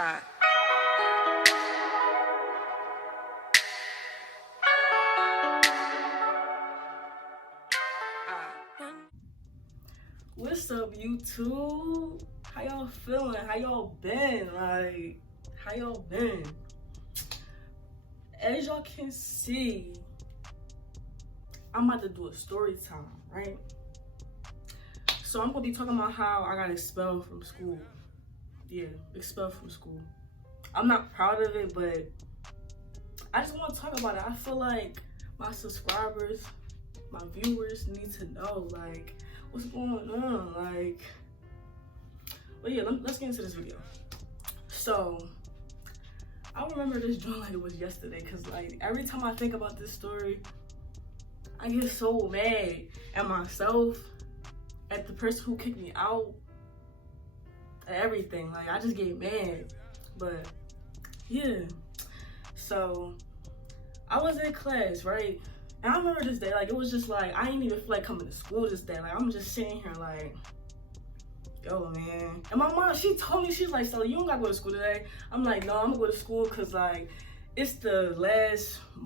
What's up, YouTube? How y'all feeling? How y'all been? Like, how y'all been? As y'all can see, I'm about to do a story time, right? So I'm gonna be talking about how I got expelled from school. Yeah, expelled from school. I'm not proud of it, but I just want to talk about it. I feel like my subscribers, my viewers need to know, like, what's going on, like. But yeah, let's get into this video. So I remember this joint like it was yesterday, because like every time I think about this story, I get so mad at myself, at the person who kicked me out, at everything. Like, I just get mad. But yeah, so I was in class, right? And I remember this day, like, it was just like, I didn't even feel like coming to school this day. Like, I'm just sitting here like, yo, man. And my mom, she told me, she's like, Stella, you don't gotta go to school today. I'm like, no, I'm gonna go to school because, like, it's the last 2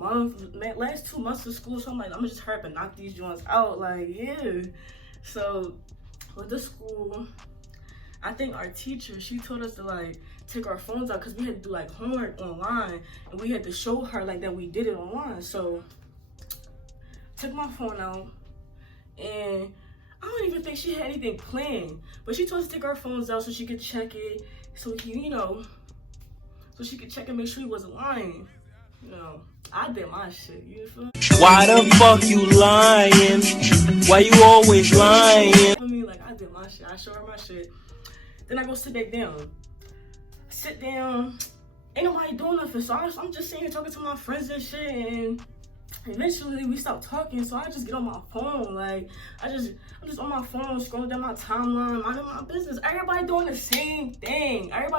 months of school. So I'm like, I'm gonna just hurry up and knock these joints out. Like, yeah. So with the school, I think our teacher, she told us to, like, take our phones out because we had to do, like, homework online. And we had to show her, like, that we did it online. So took my phone out, and I don't even think she had anything planned, but she told us to take our phones out so she could check it, so we can, so she could check and make sure he wasn't lying. I did my shit, you feel me? Why the fuck you lying? Why you always lying? I mean, like, I did my shit, I showed her my shit. Then I go sit back down. Sit down, ain't nobody doing nothing, so I'm just sitting here talking to my friends and shit, and eventually we stopped talking, so I just get on my phone. Like, I'm just on my phone, scrolling down my timeline, minding my business. Everybody doing the same thing. And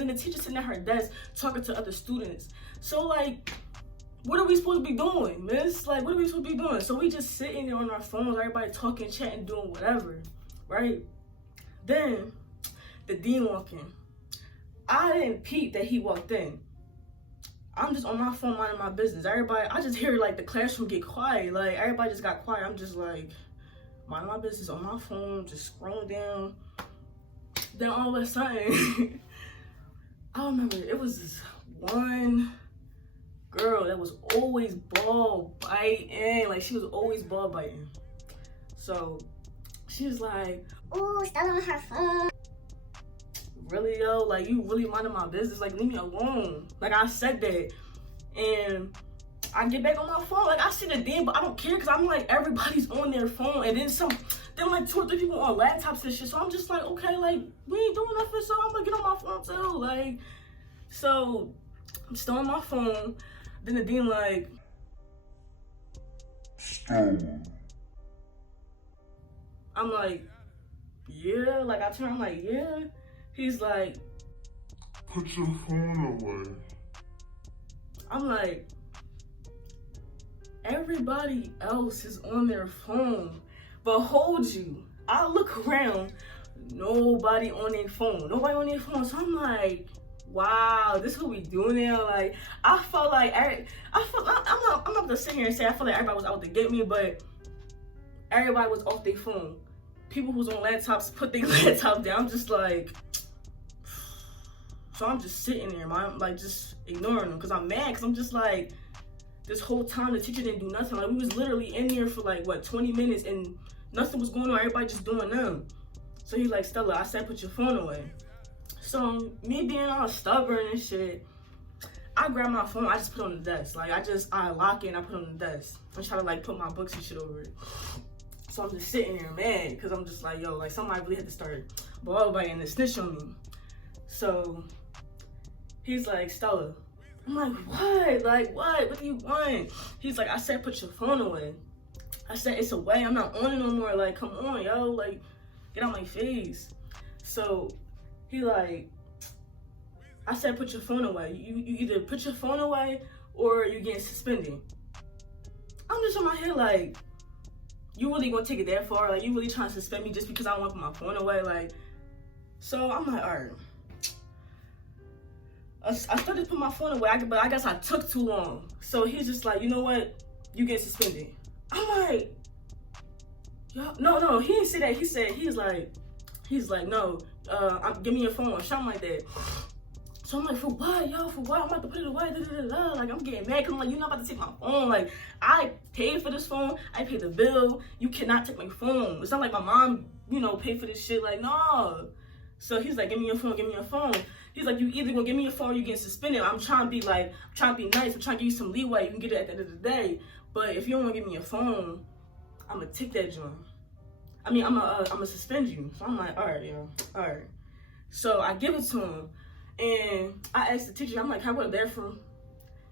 then the teacher sitting at her desk talking to other students. So, like, what are we supposed to be doing, miss? Like, what are we supposed to be doing? So we just sitting there on our phones, everybody talking, chatting, doing whatever, right? Then the dean walked in. I didn't peep that he walked in. I'm just on my phone minding my business. Everybody, I just hear like the classroom get quiet. Like, everybody just got quiet. I'm just like, minding my business on my phone, just scrolling down. Then all of a sudden, I remember it was this one girl that was always ball biting. Like, she was always ball biting. So she was like, "Oh, Stella on her phone. Really, yo? Like, you really minding my business? Like, leave me alone." Like, I said that, and I get back on my phone. Like, I see the dean, but I don't care because I'm like, everybody's on their phone, and then like 2 or 3 people on laptops and shit. So I'm just like, okay, like, we ain't doing nothing, so I'm gonna get on my phone too. Like, so I'm still on my phone. Then the dean like, I'm like, yeah. Like, I turn, I'm like, yeah. He's like, put your phone away. I'm like, everybody else is on their phone, but hold you, I look around, nobody on their phone. So I'm like, wow, this is what we do now. Like, I felt like, I'm not gonna sit here and say I feel like everybody was out to get me, but everybody was off their phone. People who's on laptops put their laptop down. I'm just like, so I'm just sitting there, man, like, just ignoring them, because I'm mad, because I'm just like, this whole time the teacher didn't do nothing. Like, we was literally in there for like, what, 20 minutes, and nothing was going on. Everybody just doing them. So he's like, Stella, I said put your phone away. So me being all stubborn and shit, I grab my phone, I just put it on the desk. Like, I lock it and I put it on the desk. I try to, like, put my books and shit over it. So I'm just sitting there mad, because I'm just like, yo, like, somebody really had to start blah and snitch on me. So he's like, Stella. I'm like, what? Like, what? What do you want? He's like, I said put your phone away. I said, it's away. I'm not on it no more. Like, come on, yo. Like, get out my face. So he like, I said put your phone away. You either put your phone away or you getting suspended. I'm just in my head like, you really gonna take it that far? Like, you really trying to suspend me just because I don't want to put my phone away? Like, so I'm like, all right. I started to put my phone away, but I guess I took too long. So he's just like, you know what? You get suspended. I'm like, yo, no, he didn't say that. He's like, no, give me your phone or something like that. So I'm like, for what, yo? For what? I'm about to put it away. Like, I'm getting mad because I'm like, you're not about to take my phone. Like, I paid for this phone. I paid the bill. You cannot take my phone. It's not like my mom, paid for this shit. Like, no. So he's like, give me your phone. Give me your phone. He's like, you either gonna give me your phone or you getting suspended. I'm trying to be nice. I'm trying to give you some leeway. You can get it at the end of the day. But if you don't want to give me your phone, I'm gonna take that joint. I'm gonna suspend you. So I'm like, all right, yo, all right. So I give it to him. And I asked the teacher, I'm like, can I go to the bathroom?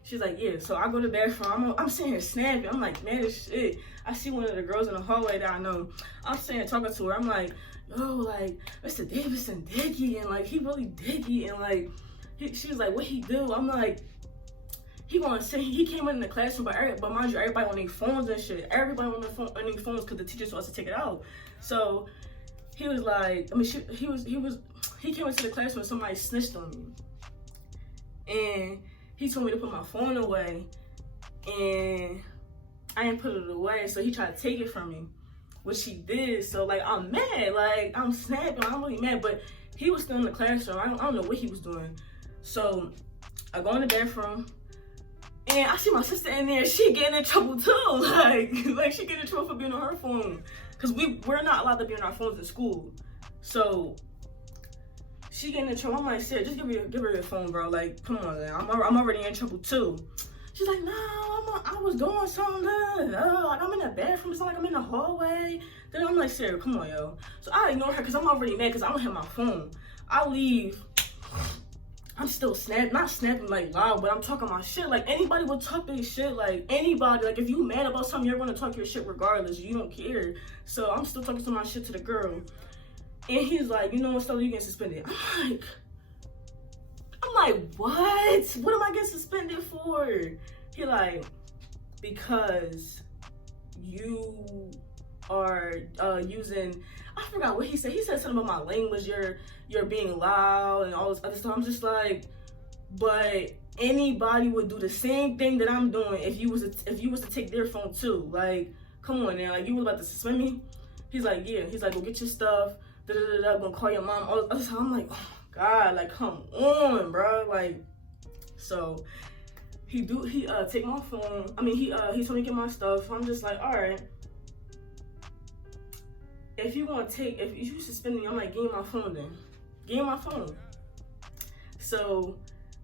She's like, yeah. So I go to the bathroom. I'm sitting here snapping. I'm like, man, this shit. I see one of the girls in the hallway that I know. I'm sitting here talking to her. I'm like, yo, like, Mr. Davidson diggy. And, like, he really diggy. And, like, she was like, what he do? I'm like, he came in the classroom, but mind you, everybody on their phones and shit. Everybody on their phones because the teacher told us to take it out. So he was like, he came into the classroom and somebody snitched on me. And he told me to put my phone away. And I didn't put it away. So he tried to take it from me, which he did. So, like, I'm mad. Like, I'm snapping. I'm really mad. But he was still in the classroom. I don't know what he was doing. So I go in the bathroom. And I see my sister in there. She getting in trouble, too. Like she getting in trouble for being on her phone. Because we're not allowed to be on our phones in school. So she getting in trouble. I'm like, Sarah, just give her your phone, bro. Like, come on, man. I'm already in trouble too. She's like, no, I was doing something. Like, I'm in the bathroom. It's not like I'm in the hallway. Then I'm like, Sarah, come on, yo. So I ignore her because I'm already mad because I don't have my phone. I leave. I'm still not snapping like loud, but I'm talking my shit. Like, anybody will talk their shit. Like, anybody. Like, if you mad about something, you're gonna talk your shit regardless. You don't care. So I'm still talking to my shit to the girl. And he's like, you know what, Stella, you getting suspended. I'm like, what? What am I getting suspended for? He like, because you are using, I forgot what he said. He said something about my language. You're being loud and all this other stuff. I'm just like, but anybody would do the same thing that I'm doing if you was to take their phone too. Like, come on now. Like, you was about to suspend me? He's like, yeah. He's like, go get your stuff. Gonna call your mom. All this other stuff. I'm like, oh God, like, come on, bro. Like, so he take my phone. I mean, he told me to get my stuff. I'm just like, all right. If you suspend me, I'm like, give me my phone then. Give me my phone. So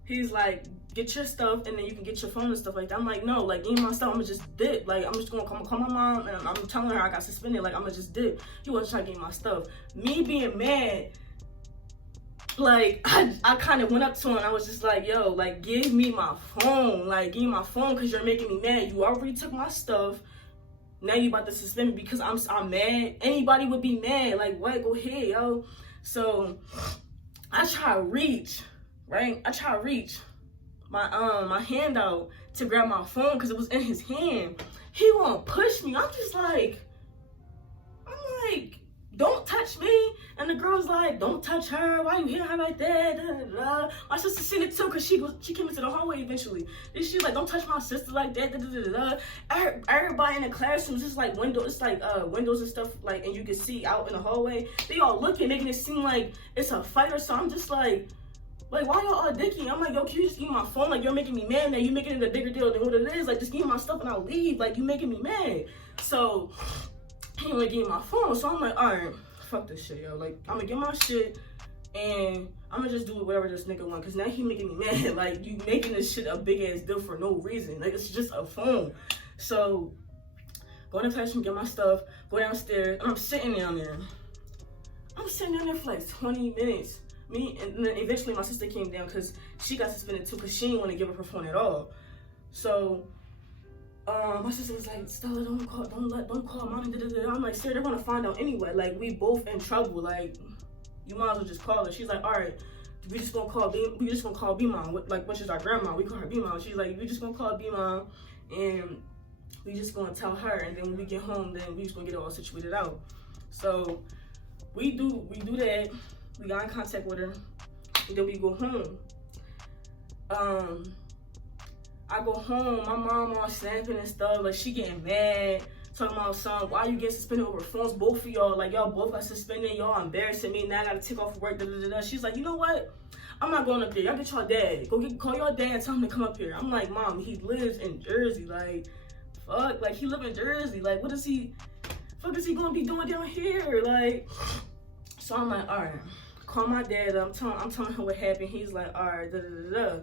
he's like, get your stuff and then you can get your phone and stuff like that. I'm like, no, like, give me my stuff. I'm gonna just dip. Like, I'm just gonna call my mom and I'm telling her I got suspended. Like, I'm gonna just dip. He wasn't trying to give me my stuff. Me being mad, like, I kind of went up to him and I was just like, yo, like, give me my phone. Like, give me my phone because you're making me mad. You already took my stuff. Now you about to suspend me because I'm mad. Anybody would be mad. Like, what? Go ahead, yo. So I try to reach, right? I try to reach my hand out to grab my phone because it was in his hand. He won't push me. I'm like, don't touch me. And the girl's like, don't touch her. Why you hitting her like that? Da, da, da. My sister seen it too because she came into the hallway eventually. And she's like, don't touch my sister like that. Da, da, da, da. Everybody in the classroom, just like windows, it's like windows and stuff, like, and you can see out in the hallway. They all looking, making it seem like it's a fight or something. I'm just like, why y'all all dicky? I'm like, yo, can you just give me my phone? Like, you're making me mad now. You making it a bigger deal than what it is. Like, just give me my stuff and I'll leave. Like, you making me mad. So he didn't give me my phone. So I'm like, all right, fuck this shit, yo. Like, I'm gonna get my shit and I'm gonna just do whatever this nigga want. Cause now he making me mad. Like, you making this shit a big ass deal for no reason. Like, it's just a phone. So go in the classroom, get my stuff, go downstairs, and I'm sitting down there. I'm sitting down there for like 20 minutes. And then eventually my sister came down because she got suspended too because she didn't want to give up her phone at all. So my sister was like, Stella, don't call mommy. Da, da, da. I'm like, Sarah, they're gonna find out anyway. Like, we both in trouble. Like, you might as well just call her. She's like, all right, we just gonna call B Mom, like, which is our grandma. We call her B Mom. She's like, we just gonna call B Mom and we just gonna tell her. And then when we get home, then we just gonna get it all situated out. So we do that. We got in contact with her, and then we go home. I go home, my mom all snapping and stuff, like she getting mad, talking about son, why you getting suspended over phones, both of y'all, like y'all both got suspended, y'all embarrassing me, now I gotta take off work, da, da, da, da. She's like, you know what? I'm not going up there. Y'all get y'all dad. Call your dad and tell him to come up here. I'm like, Mom, he lives in Jersey. Like, fuck, like he live in Jersey. Like, what is he gonna be doing down here? Like, so I'm like, all right, call my dad up. I'm telling him what happened. He's like, all right, da da da da.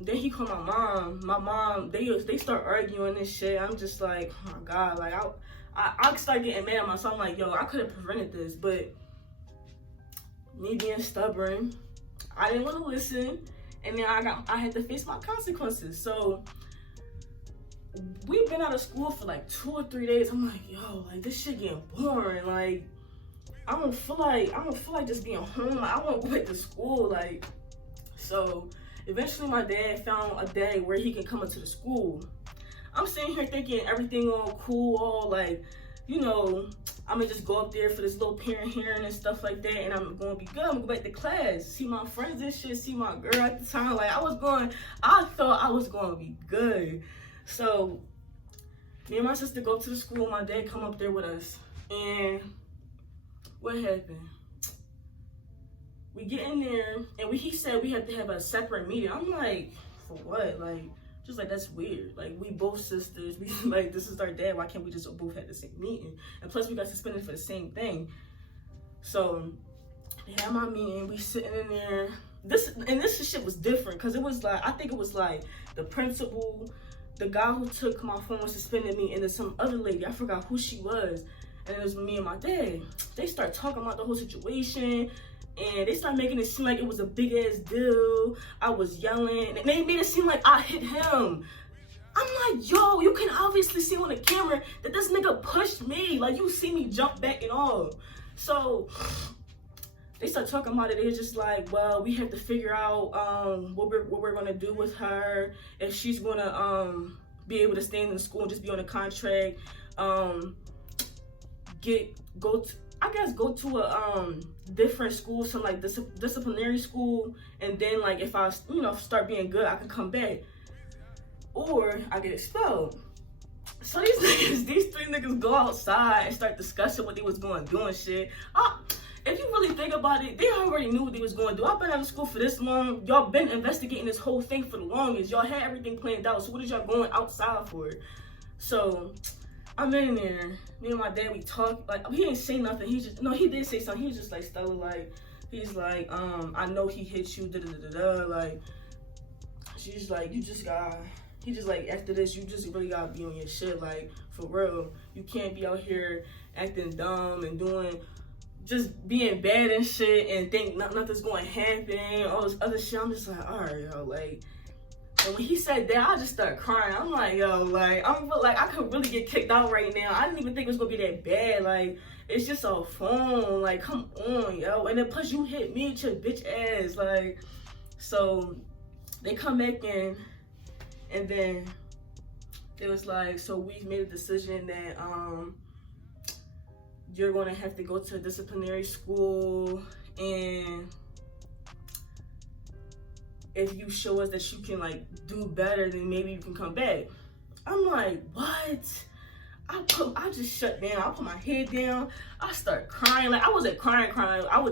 Then he called my mom. My mom, they start arguing and shit. I'm just like, oh my God, like I start getting mad at myself. I'm like, yo, I could have prevented this, but me being stubborn, I didn't want to listen, and then I had to face my consequences. So we've been out of school for like 2 or 3 days. I'm like, yo, like this shit getting boring. Like I don't feel like just being home. I want to go back to school. Like, so eventually my dad found a day where he can come into the school. I'm sitting here thinking everything all cool, all like, you know, I'm gonna just go up there for this little parent hearing and stuff like that, and I'm gonna be good. I'm gonna go back to class, see my friends and shit, see my girl at the time. Like I thought I was gonna be good. So me and my sister go to the school, my dad come up there with us, and what happened? We get in there, and he said we had to have a separate meeting. I'm like, for what? Like, just like, that's weird. Like, we both sisters. We like, this is our dad. Why can't we just both have the same meeting? And plus, we got suspended for the same thing. So, they had my meeting. We sitting in there. This shit was different because it was like, I think it was like the principal, the guy who took my phone suspended me, and then some other lady. I forgot who she was. And it was me and my dad. They start talking about the whole situation. And they started making it seem like it was a big ass deal. I was yelling, and they made it seem like I hit him. I'm like, yo, you can obviously see on the camera that this nigga pushed me. Like, you see me jump back and all. So they start talking about it. They were just like, well, we have to figure out what we're gonna do with her, if she's gonna be able to stay in the school and just be on a contract, go to a different school, some like disciplinary school, and then like if I start being good, I can come back, or I get expelled. So these 3 niggas go outside and start discussing what they was going to do and shit. If you really think about it, they already knew what they was going to do. I've been out of school for this long. Y'all been investigating this whole thing for the longest. Y'all had everything planned out. So what is y'all going outside for? So I'm in there. Me and my dad, we talk. Like, he didn't say nothing. He did say something. He was just like, Stella, like, he's like, I know he hit you, da da da da. Like, she's like, he just like, after this, you just really gotta be on your shit. Like, for real, you can't be out here acting dumb and just being bad and shit and think nothing's going to happen, all this other shit. I'm just like, all right, yo, like. And when he said that, I just started crying. I'm like, yo, like, I could really get kicked out right now. I didn't even think it was gonna be that bad. Like, it's just a phone. Like, come on, yo. And then plus you hit me with your bitch ass. Like, so they come back in, and then it was like, so we've made a decision that you're gonna have to go to a disciplinary school, and if you show us that you can like do better, then maybe you can come back. I'm like, what? I just shut down. I put my head down. I start crying. Like, I wasn't crying.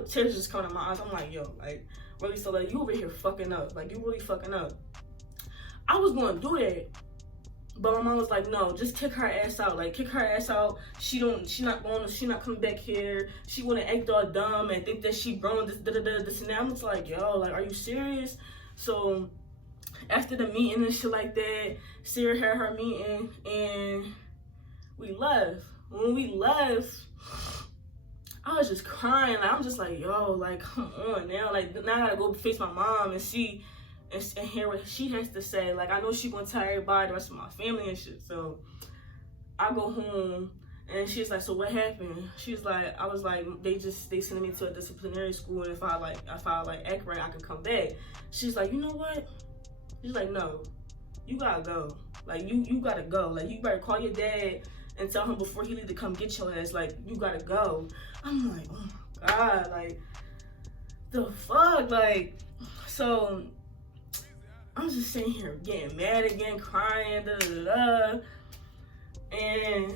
Tears just coming to my eyes. I'm like, yo, like, really, so like, you over here fucking up. Like, you really fucking up. I was gonna do that, but my mom was like, no, just kick her ass out. Like, kick her ass out. She not coming back here. She wanna act all dumb and think that she grown this and that. I'm just like, yo, like, are you serious? So after the meeting and shit like that, Sarah had her meeting and we left. When we left, I was just crying. Like, I'm just like, yo, like, come on now. Like, now I gotta go face my mom and see and hear what she has to say. Like, I know she gonna tell everybody, the rest of my family and shit. So I go home and she's like, so what happened? She's like, I was like, they sent me to a disciplinary school, and if I act right, I can come back. She's like, you know what? She's like, no, you gotta go. Like, you gotta go. Like, you better call your dad and tell him before he leave to come get your ass. Like, you gotta go. I'm like, oh my God, like, the fuck? Like, so I'm just sitting here getting mad again, crying, and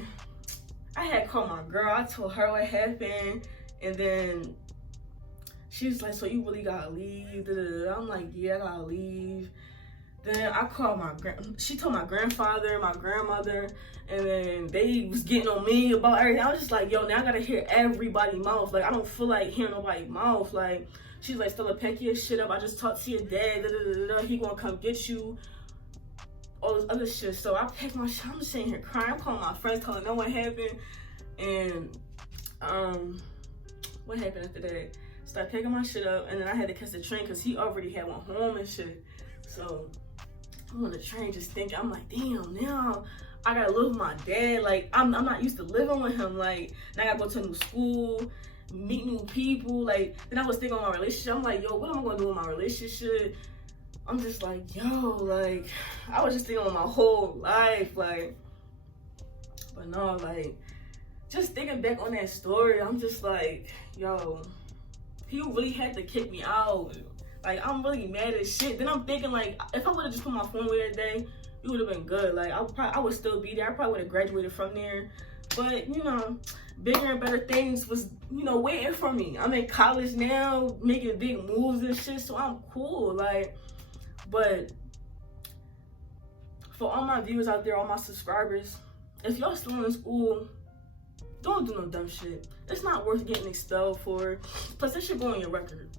I had called my girl. I told her what happened, and then she was like, "So you really gotta leave?" I'm like, "Yeah, I gotta leave." Then I called she told my grandfather, my grandmother, and then they was getting on me about everything. I was just like, yo, now I gotta hear everybody's mouth. Like, I don't feel like hearing nobody's mouth. Like, she's like, Stella, pack your shit up. I just talked to your dad. He gonna come get you. All this other shit. So I packed my shit. I'm just sitting here crying. I'm calling my friends, telling them what happened. And what happened after that? Started packing my shit up, and then I had to catch the train because he already had one home and shit. So I'm on the train just thinking, I'm like, damn, now I gotta live with my dad. Like, I'm not used to living with him. Like, now I gotta go to a new school, meet new people. Like, then I was thinking on my relationship. I'm like, yo, what am I gonna do with my relationship? I'm just like, yo, like, I was just thinking on my whole life, like, but no, like, just thinking back on that story, I'm just like, yo, he really had to kick me out. Like, I'm really mad as shit. Then I'm thinking, like, if I would have just put my phone away that day, it would have been good. Like, I would still be there. I probably would have graduated from there. But, you know, bigger and better things was, you know, waiting for me. I'm in college now, making big moves and shit, so I'm cool. Like, but for all my viewers out there, all my subscribers, if y'all still in school, don't do no dumb shit. It's not worth getting expelled for. Plus, that should go on your record.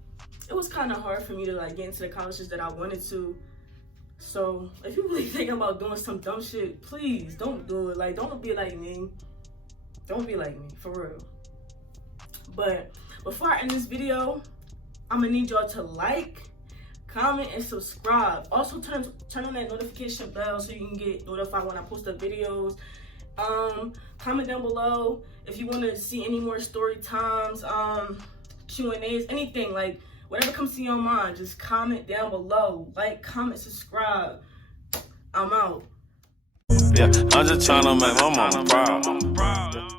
It was kind of hard for me to like get into the colleges that I wanted to. So if you're really thinking about doing some dumb shit, please don't do it. Like, don't be like me. Don't be like me, for real. But before I end this video, I'm gonna need y'all to like, comment, and subscribe. Also turn on that notification bell so you can get notified when I post up videos. Comment down below if you want to see any more story times, Q&As, anything, like whatever comes to your mind, just comment down below. Like, comment, subscribe. I'm out. Yeah, I'm just trying to make my mama proud.